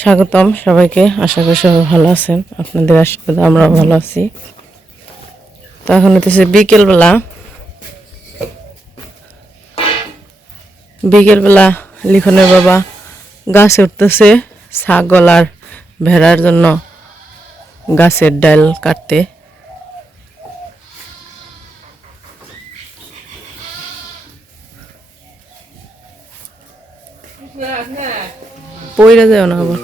স্বাগতম সবাইকে। আশা করি সবাই ভালো আছেন, আপনাদের আশীর্বাদে আমরা ভালো আছি। তো এখন হচ্ছে বিকেলবেলা লিখনের বাবা গাছে উঠতেছে ছাগল আর ভেড়ার জন্য গাছের ডাল কাটতে। পইরা যায় না আবার।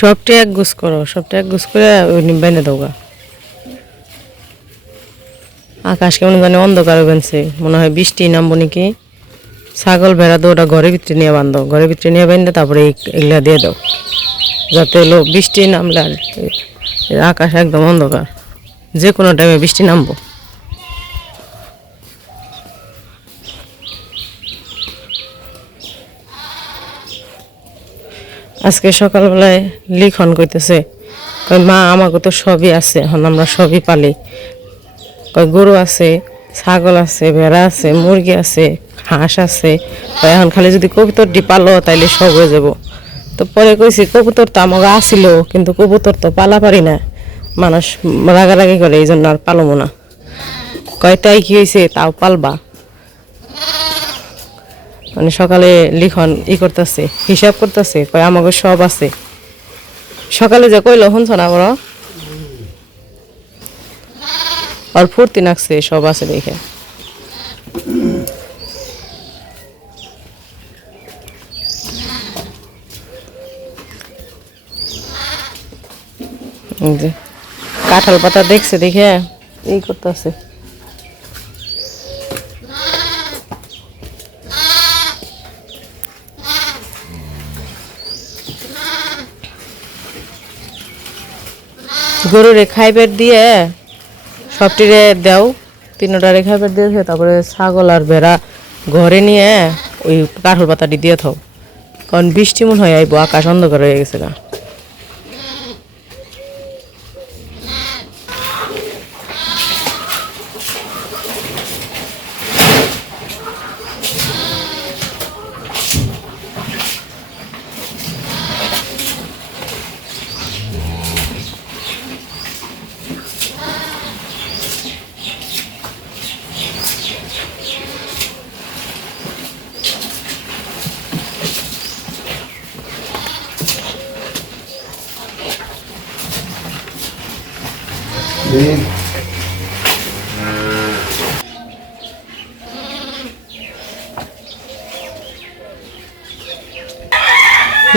সবটা এক গুছ করো, সবটা এক গুছ করে ওই বাইনে দাও। আকাশ কেমন জানি অন্ধকার বেনছে, মনে হয় বৃষ্টি নামবো নাকি। ছাগল ভেড়া তো ওটা ঘরের ভিতরে নিয়ে বান্ধো, ঘরের ভিতরে নিয়ে বান্ধে তারপরে এগুলা দিয়ে দাও, যাতে হলো বৃষ্টি নামলে আর আকাশ একদম অন্ধকার, যে কোনো টাইমে বৃষ্টি নামবো। আজকে সকালবেলায় লিখন কইতেছে, কই মা আমাকে তো সবই আছে, এখন আমরা সবই পালি। কই গরু আছে, ছাগল আছে, ভেড়া আছে, মুরগি আছে, হাঁস আছে, এখন খালি যদি কবুতরটি পালো তাইলে সব হয়ে যাব। তো পরে কইছি কবুতর তো আমাকে আসিল, কিন্তু কবুতর তো পালা পারি না, মানুষ রাগারাগি করে, এই জন্য আর পালবো না। কয় তাই কি হয়েছে, তাও পালবা। মানে সকালে লিখন করতেছে, হিসাব করতেছে, কয় আমাকে সব আছে। সকালে যে কইলো শুনছ না বড়, আর ফুর্তি নাকছে সব আছে দেখে। কাঁঠাল পাতা দেখছে দেখে এই করতেছে। গরুরে খাইবার দিয়ে সবটিরে দেও, তিনটারে খাইবার দিয়েছে, তারপরে ছাগল আর ভেড়া ঘরে নিয়ে ওই কাঁঠাল পাতাটি দিয়ে থাও, কারণ বৃষ্টি মনে হয় আইব, আকাশ অন্ধকার হয়ে গেছে গা।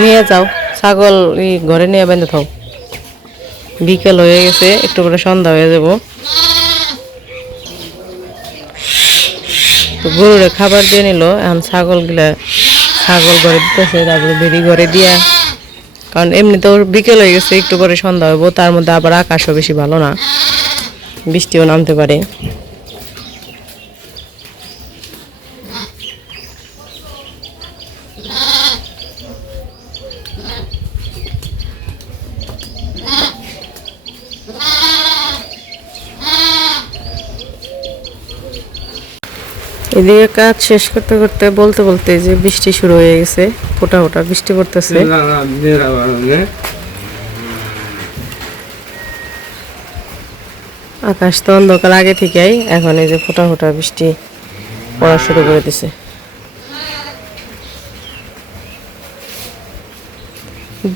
নিয়ে যাও ছাগল, ঘরে নিয়ে বেঁধে থাও। বিকেল হয়ে গেছে, একটু করে সন্ধ্যা হয়ে যাব। তো গরুরে খাবার দিয়ে নিল, এখন ছাগল ঘরে দিতেছে, তারপরে বেরি ঘরে দিয়া, কারণ এমনি তো বিকেল হয়ে গেছে, একটু করে সন্ধ্যা হইব, তার মধ্যে আবার আকাশও বেশি ভালো না, বৃষ্টিও নামতে পারে। এদিকে কাজ শেষ করতে করতে বলতে বলতে যে বৃষ্টি শুরু হয়ে গেছে, ফোঁটা ফোঁটা বৃষ্টি পড়তেছে। আকাশ তো অন্ধকার আগে থেকেই, এখন এই যে ফোঁটা ফোঁটা বৃষ্টি পড়া শুরু করে দিছে।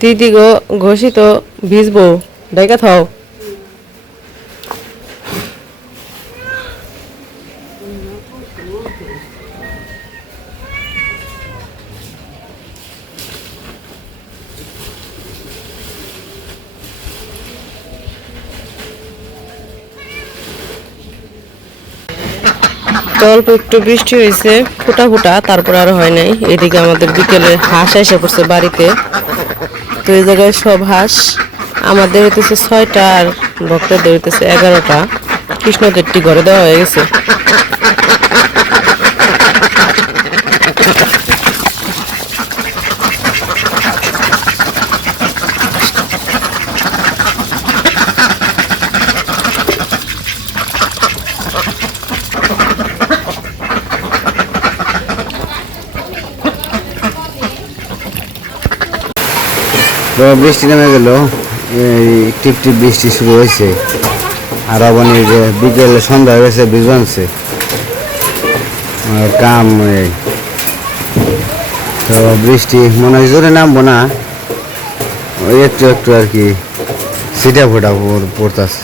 দিদি গো ঘষি তো ভিজবো, ডেকে থাও। তো অল্প একটু বৃষ্টি হয়েছে ফোঁটা ফোঁটা, তারপর আর হয় নাই। এদিকে আমাদের বিকেলে হাঁস এসে পড়ছে বাড়িতে। তো এই জায়গায় সব হাঁস আমাদের হইতেছে 6টা, আর ভক্তদের হইতেছে 11টা। কৃষ্ণদেরটি ঘরে দেওয়া হয়ে গেছে। তো বৃষ্টি নেমে গেল, এই টিপ টিপ বৃষ্টি শুরু হয়েছে। আর আবার এই যে বিকেলে সন্ধ্যা হয়ে গেছে, ভিজছে কাম এই। তো বৃষ্টি মনে হয় জোরে নামবো না, ওই একটু একটু আর কি ছিটা ফোটা পড়তেছে।